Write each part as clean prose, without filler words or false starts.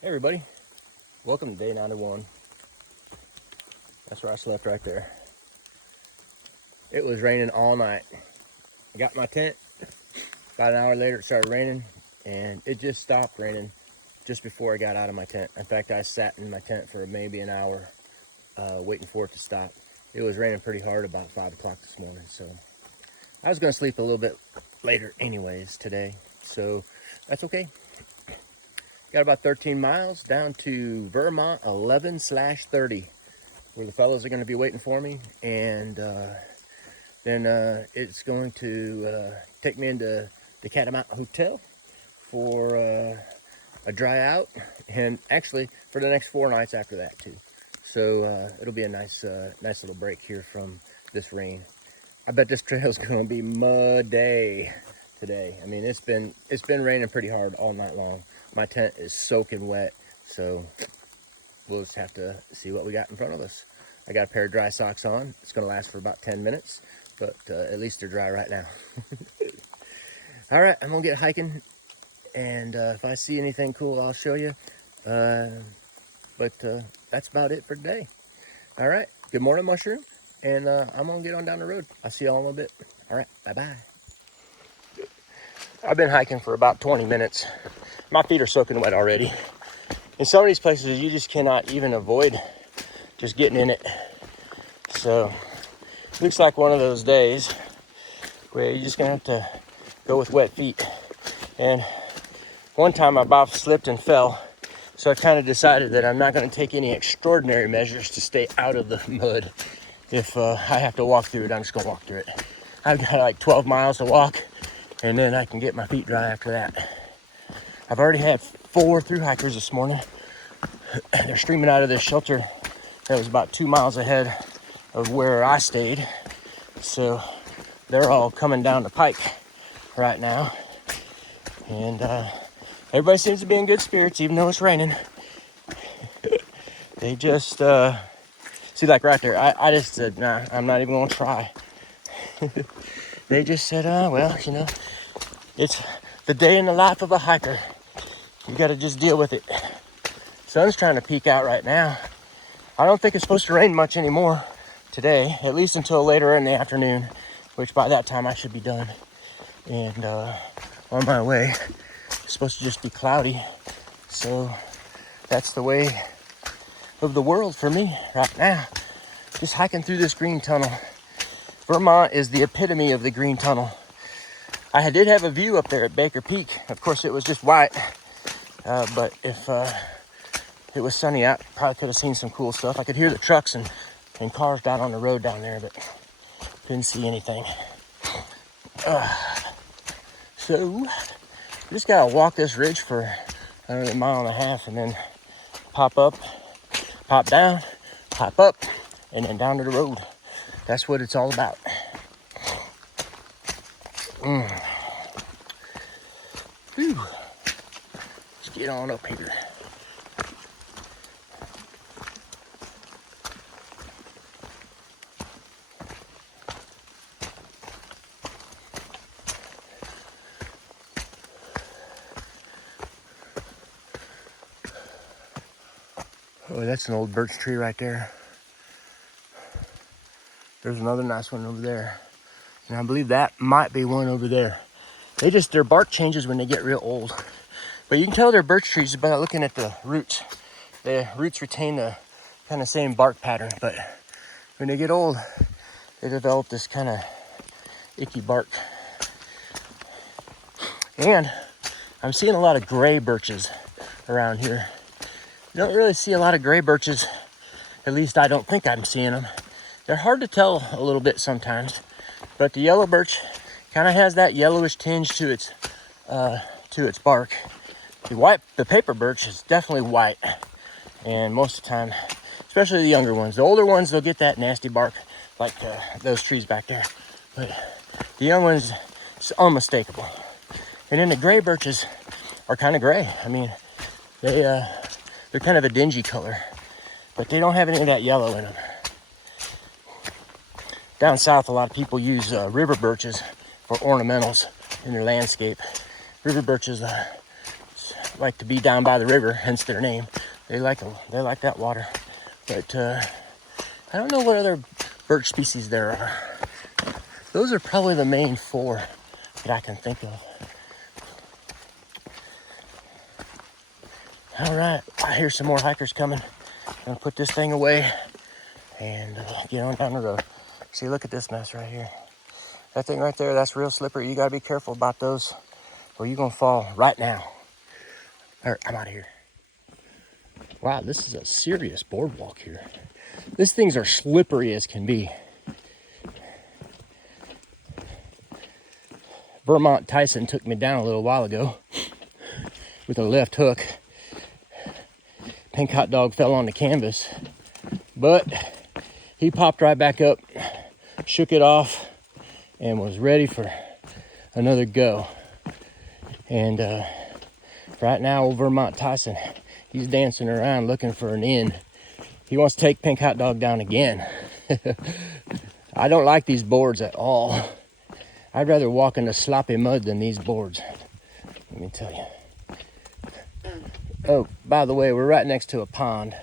Hey everybody, welcome to day 91. That's where I slept right there. It was raining all night. I got my tent. About an hour later it started raining, and it just stopped raining just before I got out of my tent. In fact, I sat in my tent for maybe an hour waiting for it to stop. It was raining pretty hard about 5 o'clock this morning, so I was going to sleep a little bit later anyways today, so that's okay. Got about 13 miles down to Vermont 11/30, where the fellows are going to be waiting for me, and then it's going to take me into the Catamount Hotel for a dry out, and actually for the next 4 nights after that too. So it'll be a nice little break here from this rain. I bet this trail's going to be muddy today. I mean, it's been raining pretty hard all night long. My tent is soaking wet, so we'll just have to see what we got in front of us. I got a pair of dry socks on. It's going to last for about 10 minutes, but at least they're dry right now. All right, I'm going to get hiking, and if I see anything cool, I'll show you. But that's about it for today. All right, good morning, Mushroom, and I'm going to get on down the road. I'll see y'all in a little bit. All right, bye-bye. I've been hiking for about 20 minutes. My feet are soaking wet already. In some of these places, you just cannot even avoid just getting in it. So, looks like one of those days where you're just gonna have to go with wet feet. And one time I about slipped and fell, so I kind of decided that I'm not gonna take any extraordinary measures to stay out of the mud. If I have to walk through it, I'm just gonna walk through it. I've got like 12 miles to walk, and then I can get my feet dry after that. I've already had 4 through hikers this morning. They're streaming out of this shelter that was about 2 miles ahead of where I stayed. So they're all coming down the pike right now. And everybody seems to be in good spirits, even though it's raining. They just, see, like right there, I just said, nah, I'm not even gonna try. They just said, well, you know, it's the day in the life of a hiker. You gotta just deal with it. Sun's trying to peek out right now. I don't think it's supposed to rain much anymore today, at least until later in the afternoon, which by that time I should be done. And on my way, it's supposed to just be cloudy. So that's the way of the world for me right now. Just hiking through this green tunnel. Vermont is the epitome of the green tunnel. I did have a view up there at Baker Peak. Of course, it was just white. But if it was sunny out, probably could have seen some cool stuff. I could hear the trucks and cars down on the road down there, but couldn't see anything. So, we just gotta walk this ridge for a mile and a half, and then pop up, pop down, pop up, and then down to the road. That's what it's all about. Whew. Let's get on up here. Oh, that's an old birch tree right there. There's another nice one over there. And I believe that might be one over there. Their bark changes when they get real old. But you can tell they're birch trees by looking at the roots. The roots retain the kind of same bark pattern, but when they get old, they develop this kind of icky bark. And I'm seeing a lot of gray birches around here. You don't really see a lot of gray birches. At least I don't think I'm seeing them. They're hard to tell a little bit sometimes, but the yellow birch kind of has that yellowish tinge to its bark. The paper birch is definitely white, and most of the time, especially the younger ones. The older ones, they'll get that nasty bark like those trees back there, but the young ones, it's unmistakable. And then the gray birches are kind of gray. I mean, they're kind of a dingy color, but they don't have any of that yellow in them. Down south, a lot of people use river birches for ornamentals in their landscape. River birches like to be down by the river, hence their name. They like that water. But I don't know what other birch species there are. Those are probably the main 4 that I can think of. All right, I hear some more hikers coming. I'm gonna put this thing away and get on down the road. See, look at this mess right here. That thing right there, that's real slippery. You gotta be careful about those or you're gonna fall right now. All right, I'm out of here. Wow, this is a serious boardwalk here. These things are slippery as can be. Vermont Tyson took me down a little while ago with a left hook. Pink hot dog fell on the canvas, but he popped right back up, shook it off, and was ready for another go. And right now, old Vermont Tyson, he's dancing around looking for an end. He wants to take Pink hot dog down again. I don't like these boards at all. I'd rather walk in the sloppy mud than these boards. Let me tell you. Oh, by the way, we're right next to a pond,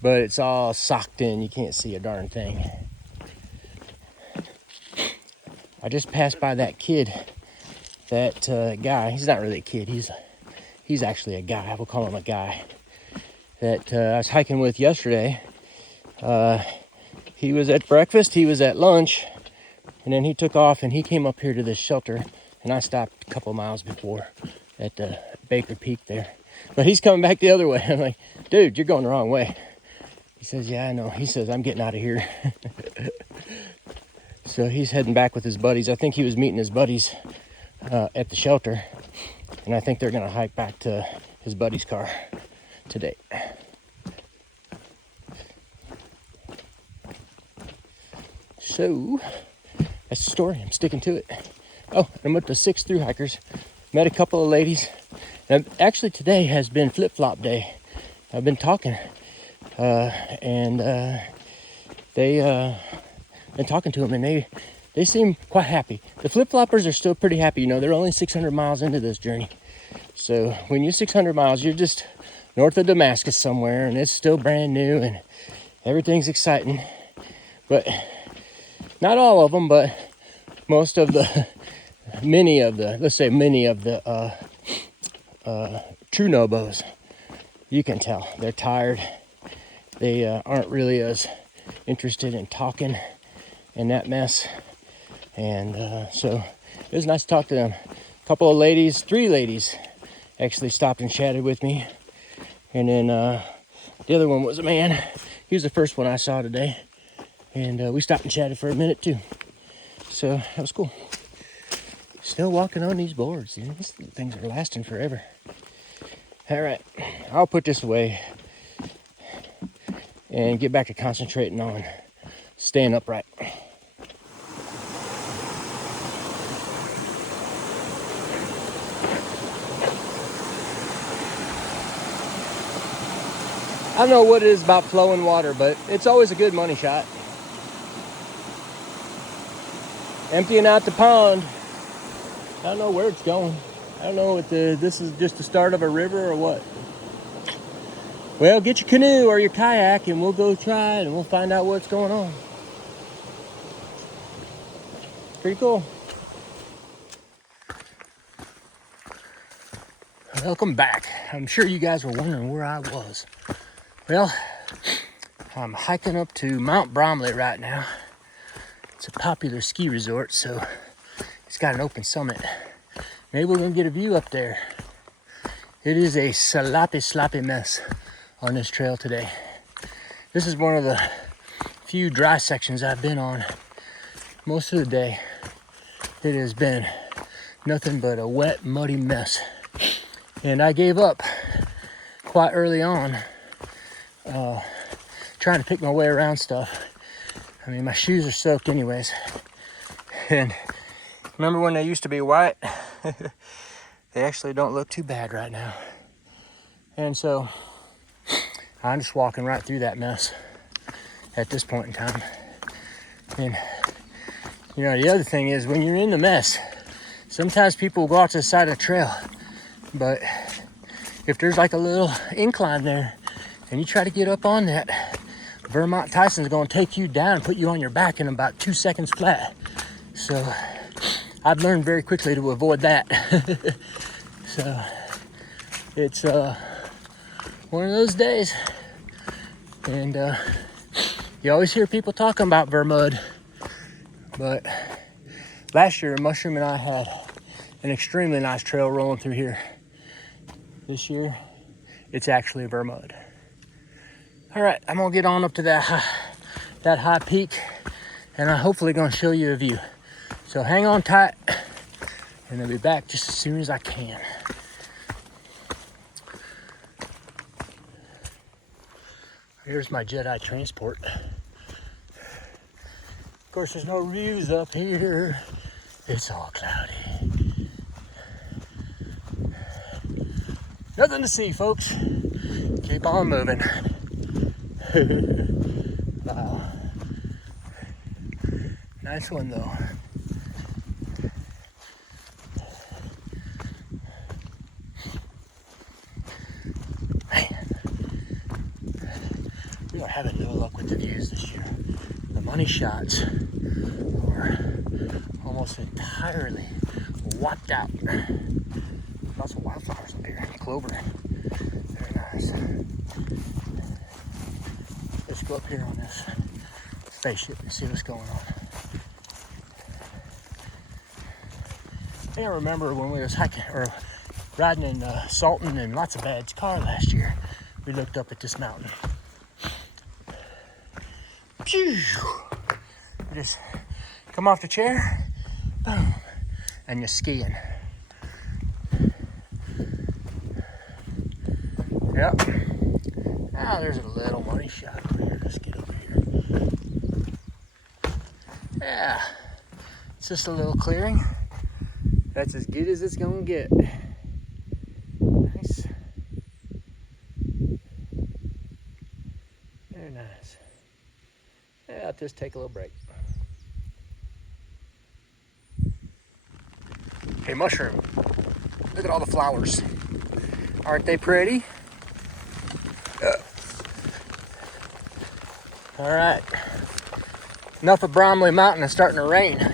but it's all socked in. You can't see a darn thing. I just passed by that kid, that guy. He's not really a kid. He's actually a guy. I will call him a guy. That I was hiking with yesterday. He was at breakfast. He was at lunch. And then he took off and he came up here to this shelter. And I stopped a couple miles before at the Baker Peak there. But he's coming back the other way. I'm like, dude, you're going the wrong way. He says, yeah, I know. He says, I'm getting out of here. So he's heading back with his buddies. I think he was meeting his buddies at the shelter. And I think they're going to hike back to his buddy's car today. So that's the story. I'm sticking to it. Oh, I'm with the 6 through hikers. Met a couple of ladies. And actually today has been flip-flop day. I've been talking. And they been talking to them, and they seem quite happy. The flip-floppers are still pretty happy. You know, they're only 600 miles into this journey. So when you're 600 miles, you're just north of Damascus somewhere, and it's still brand new, and everything's exciting. But not all of them, but most of the, many of the true nobos, you can tell they're tired. They aren't really as interested in talking in that mess. And so it was nice to talk to them. A couple of ladies, 3 ladies actually stopped and chatted with me. And then the other one was a man. He was the first one I saw today. And we stopped and chatted for a minute too. So that was cool. Still walking on these boards. You know, these things are lasting forever. All right, I'll put this away and get back to concentrating on staying upright. I don't know what it is about flowing water, but it's always a good money shot. Emptying out the pond. I don't know where it's going. I don't know if this is just the start of a river or what. Well, get your canoe or your kayak and we'll go try it and we'll find out what's going on. Pretty cool. Welcome back. I'm sure you guys were wondering where I was. Well, I'm hiking up to Mount Bromley right now. It's a popular ski resort, so it's got an open summit. Maybe we're gonna get a view up there. It is a sloppy mess on this trail today. This is one of the few dry sections I've been on most of the day. It has been nothing but a wet, muddy mess. And I gave up quite early on trying to pick my way around stuff. I mean, my shoes are soaked anyways. And remember when they used to be white? They actually don't look too bad right now. And so I'm just walking right through that mess at this point in time. And you know, the other thing is when you're in the mess, sometimes people will go out to the side of the trail, but if there's like a little incline there and you try to get up on that, Vermont Tyson's gonna take you down and put you on your back in about 2 seconds flat. So I've learned very quickly to avoid that. So it's one of those days. And you always hear people talking about Vermud, but last year Mushroom and I had an extremely nice trail rolling through here. This year it's actually Vermud. All right, I'm gonna get on up to that high peak, and I'm hopefully gonna show you a view. So hang on tight, and I'll be back just as soon as I can. Here's my Jedi transport. Of course, there's no views up here. It's all cloudy. Nothing to see, folks. Keep on moving. Wow. Nice one, though. Man, we are having no luck with the views this year. The money shots are almost entirely wiped out. Lots of wildflowers up here. Clover. Very nice. Let's go up here on this spaceship and see what's going on. I remember when we was hiking or riding in Salton and Lots of Bad's car last year, we looked up at this mountain. You just come off the chair, boom, and you're skiing. Yep. Now there's a little money shot over here. Let's get over here. Yeah. It's just a little clearing. That's as good as it's gonna get. Nice. Very nice. Yeah, I'll just take a little break. Hey, Mushroom. Look at all the flowers. Aren't they pretty? All right, enough of Bromley Mountain. It's starting to rain.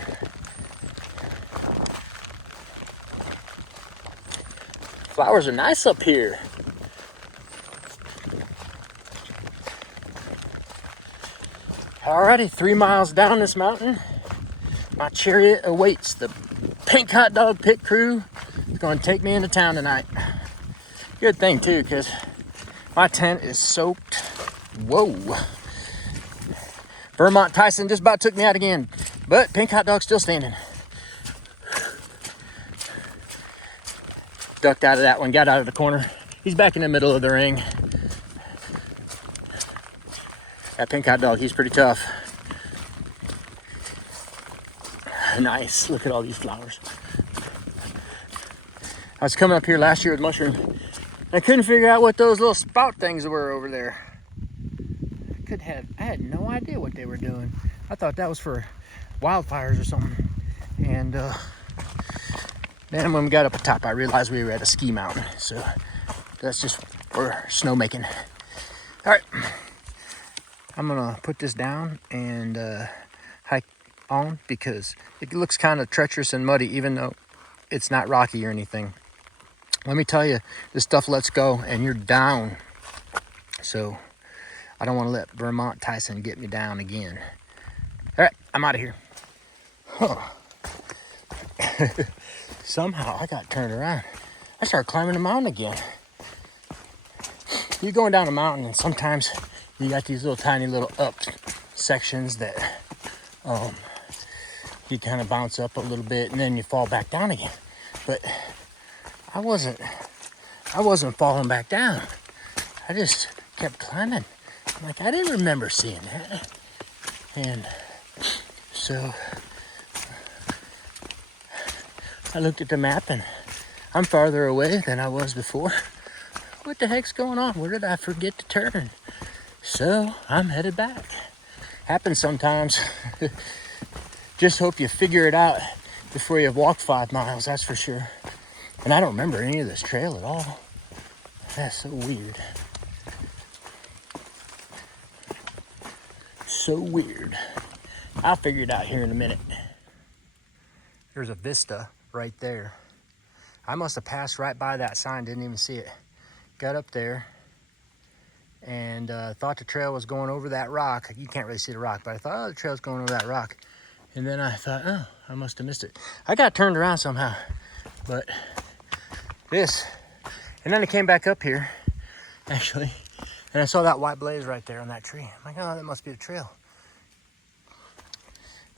Flowers are nice up here. Alrighty, 3 miles down this mountain, my chariot awaits the Pink Hot Dog Pit Crew. It's going to take me into town tonight. Good thing too, because my tent is soaked. Whoa. Vermont Tyson just about took me out again, but Pink Hot Dog's still standing. Ducked out of that one, got out of the corner. He's back in the middle of the ring. That Pink Hot Dog, he's pretty tough. Nice, look at all these flowers. I was coming up here last year with Mushroom. I couldn't figure out what those little spout things were over there. I had no idea what they were doing. I thought that was for wildfires or something. And then when we got up atop, I realized we were at a ski mountain. So that's just for snowmaking. All right, I'm gonna put this down and hike on because it looks kind of treacherous and muddy, even though it's not rocky or anything. Let me tell you, this stuff lets go and you're down. So I don't want to let Vermont Tyson get me down again. All right, I'm out of here. Huh. Somehow I got turned around. I started climbing the mountain again. You're going down a mountain and sometimes you got these little tiny little up sections that you kind of bounce up a little bit and then you fall back down again. But I wasn't falling back down. I just kept climbing. I'm like, I didn't remember seeing that. And so I looked at the map and I'm farther away than I was before. What the heck's going on? Where did I forget to turn? So I'm headed back. Happens sometimes. Just hope you figure it out before you've walked 5 miles, that's for sure. And I don't remember any of this trail at all. That's so weird. So weird. I'll figure it out here in a minute. There's a vista right there. I must have passed right by that sign, didn't even see it. Got up there and thought the trail was going over that rock. You can't really see the rock, but I thought, oh, the trail's going over that rock. And then I thought, oh, I must have missed it. I got turned around somehow, but this. And then I came back up here, actually, and I saw that white blaze right there on that tree. I'm like, oh, that must be the trail.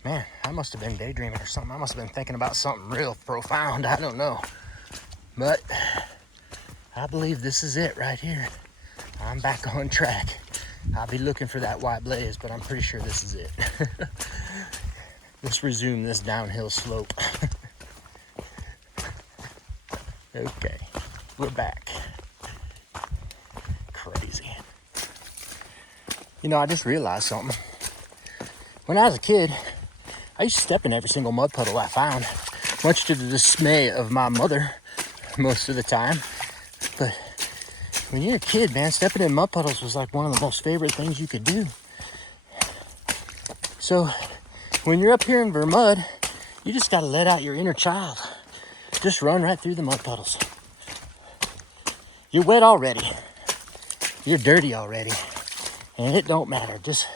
Man, I must have been daydreaming or something. I must have been thinking about something real profound. I don't know. But I believe this is it right here. I'm back on track. I'll be looking for that white blaze, but I'm pretty sure this is it. Let's resume this downhill slope. Okay, we're back. Crazy. You know, I just realized something. When I was a kid, I used to step in every single mud puddle I found, much to the dismay of my mother most of the time. But when you're a kid, man, stepping in mud puddles was like one of the most favorite things you could do. So when you're up here in Vermud, you just got to let out your inner child. Just run right through the mud puddles. You're wet already. You're dirty already. And it don't matter. Just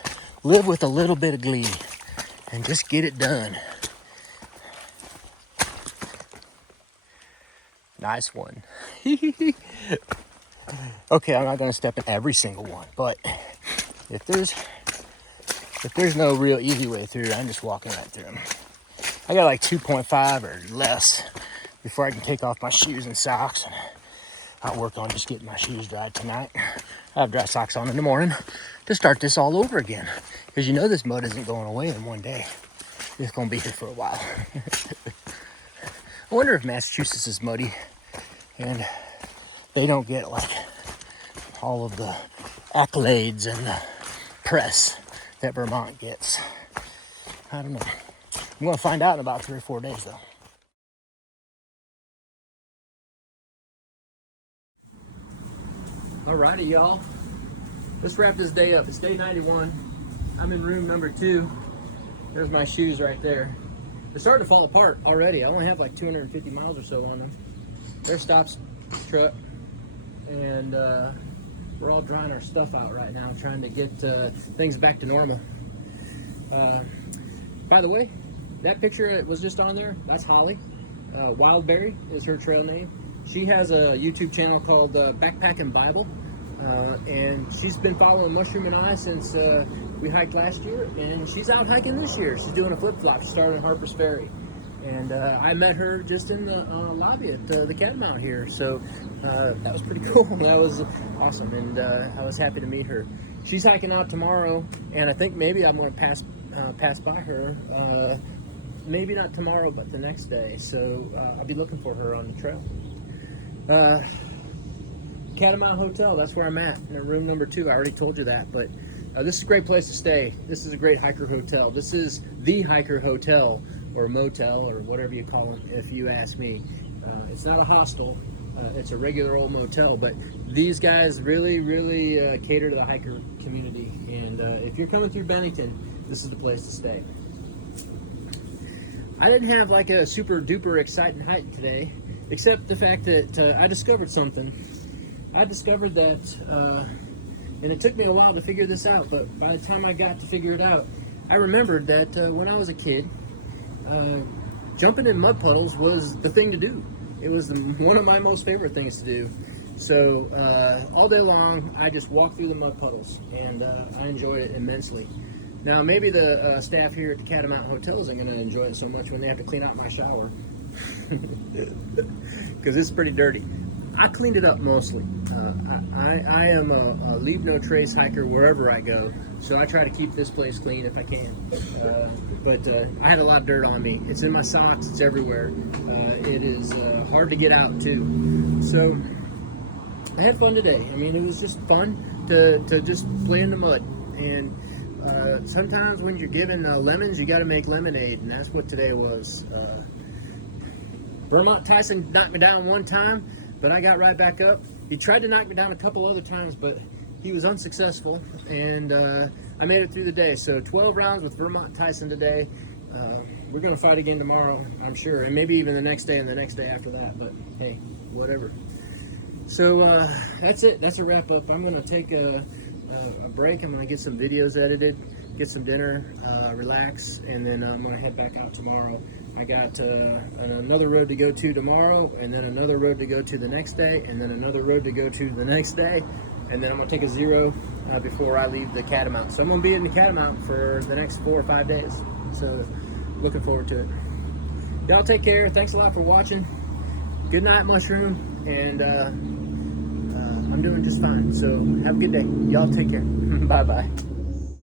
live with a little bit of glee and just get it done. Nice one. Okay, I'm not gonna step in every single one, but if there's no real easy way through, I'm just walking right through them. I got like 2.5 or less before I can take off my shoes and socks. And I'll work on just getting my shoes dried tonight. I have dry socks on in the morning to start this all over again. Because you know this mud isn't going away in one day. It's going to be here for a while. I wonder if Massachusetts is muddy and they don't get like all of the accolades and the press that Vermont gets. I don't know. I'm going to find out in about 3 or 4 days though. Alrighty, y'all. Let's wrap this day up. It's day 91. I'm in room number 2. There's my shoes right there. They're starting to fall apart already. I only have like 250 miles or so on them. Their stops truck, and we're all drying our stuff out right now, trying to get things back to normal. By the way, that picture that was just on there, that's Holly. Wildberry is her trail name. She has a YouTube channel called Backpacking Bible, and she's been following Mushroom and I since we hiked last year, and she's out hiking this year. She's doing a flip-flop. She started in Harper's Ferry, and I met her just in the lobby at the Catamount here, so that was pretty cool. That was awesome, and I was happy to meet her. She's hiking out tomorrow, and I think maybe I'm going to pass by her. Maybe not tomorrow, but the next day, so I'll be looking for her on the trail. Catamount Hotel, that's where I'm at, in room number 2. I already told you that, but this is a great place to stay. This is a great hiker hotel. This is the hiker hotel, or motel, or whatever you call them, if you ask me. It's not a hostel, it's a regular old motel, but these guys really cater to the hiker community, and if you're coming through Bennington, this is the place to stay. I didn't have like a super duper exciting hike today, except the fact that I discovered something. I discovered that, and it took me a while to figure this out, but by the time I got to figure it out, I remembered that when I was a kid, jumping in mud puddles was the thing to do. It was one of my most favorite things to do. So all day long, I just walked through the mud puddles, and I enjoyed it immensely. Now, maybe the staff here at the Catamount Hotel isn't going to enjoy it so much when they have to clean out my shower, because it's pretty dirty. I cleaned it up mostly. I am a leave no trace hiker wherever I go, so I try to keep this place clean if I can. But I had a lot of dirt on me. It's in my socks. It's everywhere. It is hard to get out too. So I had fun today. I mean, it was just fun to just play in the mud. And sometimes when you're given lemons, you got to make lemonade, and that's what today was. Vermont Tyson knocked me down one time, but I got right back up, He tried to knock me down a couple other times, but he was unsuccessful, and I made it through the day. So 12 rounds with Vermont Tyson today. We're gonna fight again tomorrow, I'm sure, and maybe even the next day and the next day after that, but hey, whatever. So that's it. That's a wrap up. I'm gonna take a break. I'm gonna get some videos edited, get some dinner, relax, and then I'm gonna head back out tomorrow. I got another road to go to tomorrow, and then another road to go to the next day, and then another road to go to the next day, and then I'm gonna take a zero before I leave the Catamount. So I'm gonna be in the Catamount for the next 4 or 5 days. So looking forward to it. Y'all take care. Thanks a lot for watching. Good night, Mushroom, and I'm doing just fine. So have a good day. Y'all take care. Bye-bye.